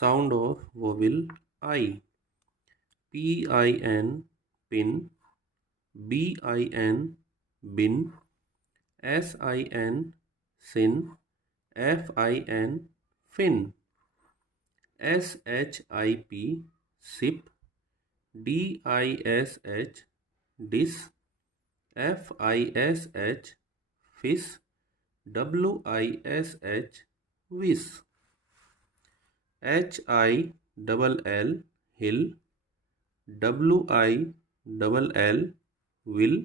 Sound of vowel I. Pin, pin. Bin, bin. Sin, sin. Fin, fin. Ship, sip. Dish, dish. Fish, fish. Wish, wish. Hill, hill. Will, will.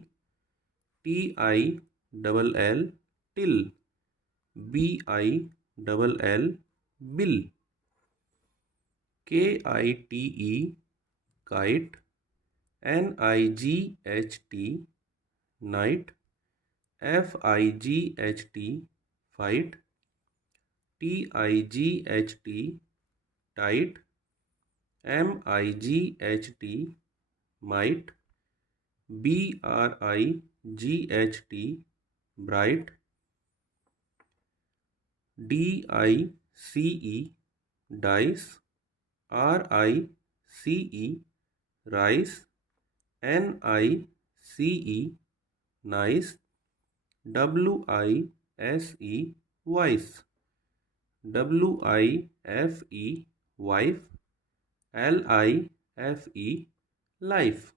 Till, till. Bill, bill. Kite, kite. Night, night. Fight, fight. Tight, tight. Might, might. Bright, bright. Dice, dice. Rice, rice. Nice, nice. Wise, wise. Wife, wife. Life, life.